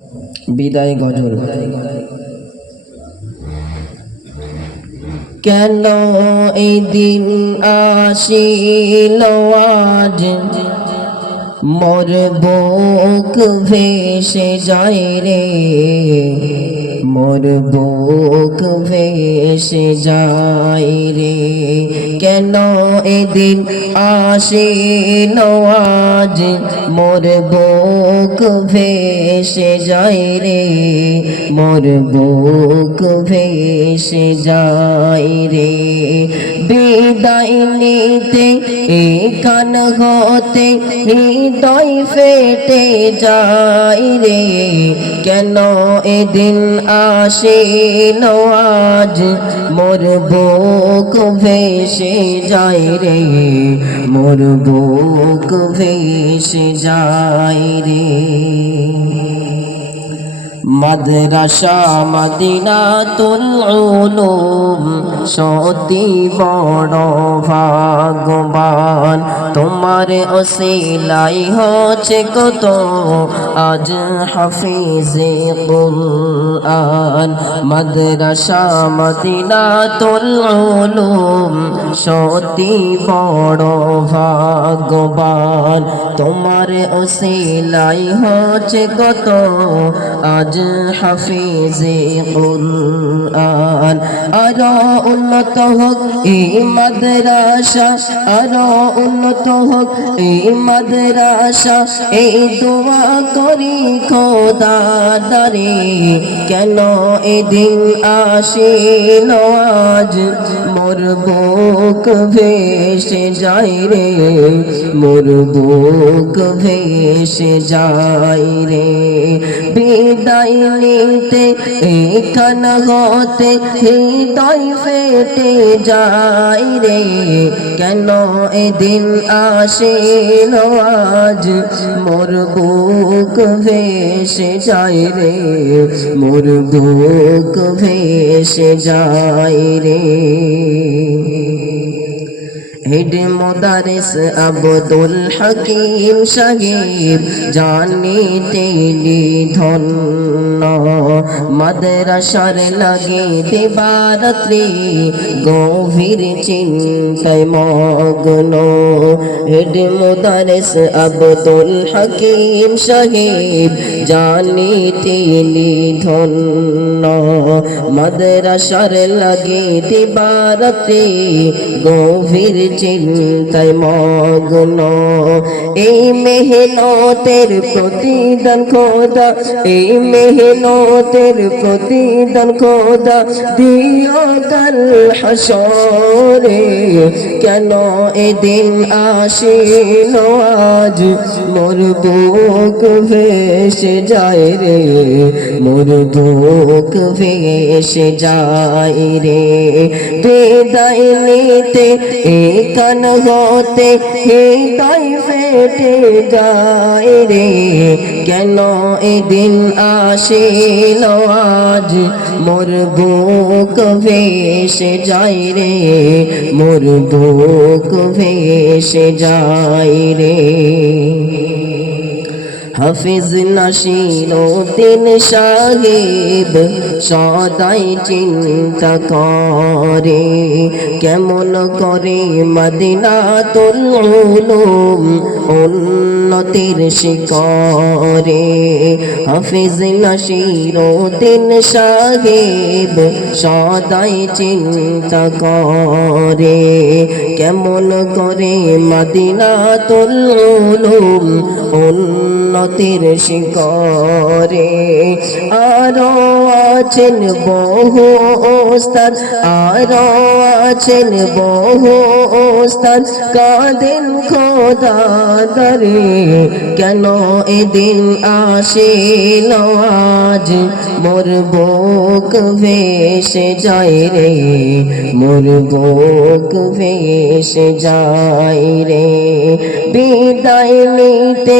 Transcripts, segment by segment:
বিদায় গজল। কেন এই দিন আসিল আজ, মোর বুক ভেসে যায় রে, মোর বুক ভেসে যায় রে। কেন এদিন আসিল আজ, মোর বুক ভেসে যায় রে, মোর বুক ভেসে যায় রে। বিদায় নিতে এখান হতে হৃদয় ফেটে যায় রে। কেন এদিন আসিল আজ, মোর বুক ভেসে যায় রে, মোর বুক ভেসে যায় রে। মাদ্রাসা মদিনাতুল উলুম সত্যি বড় ভাগ্যবান, তোমার ওসিলাই হচ্ছে কত আজ হাফিজে কুরআন। মাদ্রাসা মদিনাতুল উলুম সত্যি বড় ভাগ্যবান, তোমার ওসিলাই হচ্ছে কত আজ হাফিজে কুরআন। আরো উন্নত হোক এই মাদ্রাসা, আরো উন্নত হোক এই মাদ্রাসা, এই দোয়া করি খোদা দারে। কেন এদিন আসিল আজ, মোর বুক ভেসে যায় রে, মোর বুক ভেসে যায় রে। বিদায় নিতে এখান হতে হৃদয় ফেটে যায় রে। কেন এদিন আসিল আজ, মোর বুক ভেসে যায় রে, মোর বুক ভেসে যায় রে। হেড মোদারেস আব্দুল হাকিম সাহেব জানি তেলি ধন্য, মাদ্রাসার লাগে দিবারাত্রি গভীর চিন্তায় মগ্ন। হেড মোদারেস আব্দুল হাকিম সাহেব জানি তেলি ধন্য, মাদ্রাসার লাগে দিবারাত্রি গভীর চিন্তায় মগ্ন। এই মেহনতের প্রতিদান খোদা, এই মেহনতের প্রতিদান খোদা দিও কাল হাসরে। কেন এদিন আসিল আজ, মোর বুক ভেসে যায় রে, মোর বুক ভেসে যায় রে। বিদায় নিতে এখান হতে হৃদয় ফেটে যায় রে। কেন এদিন আসিল আজ, মোর বুক ভেসে যায় রে, মোর বুক ভেসে যায় রে। হাফিজ নাসিরউদ্দিন সাহেব সদাই চিন্তা করে, কেমন করে মদিনাতুল উলুম উন্নতির শিখরে। হাফিজ নাসিরউদ্দিন সাহেব সদাই চিন্তা করে, কেমন করে মদিনাতুল উলুম উন্নতির শিখরে। আরো আছেন বহু ওস্তাদ, আরো আছেন বহু ওস্তাদ কাঁদেন খোদা দরে। কেন এদিন আসিল আজ, মোর বুক ভেসে যায় রে, মোর বুক ভেসে যায় রে। বিদায় নিতে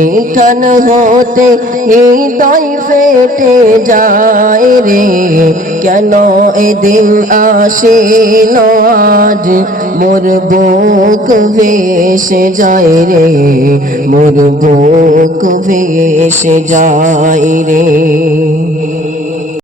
এখান হতে হৃদয় ফেটে যায় রে। কেন এদিন আসিল আজ, মোর বুক ভেসে যায় রে, মোর বুক ভেসে যায় রে।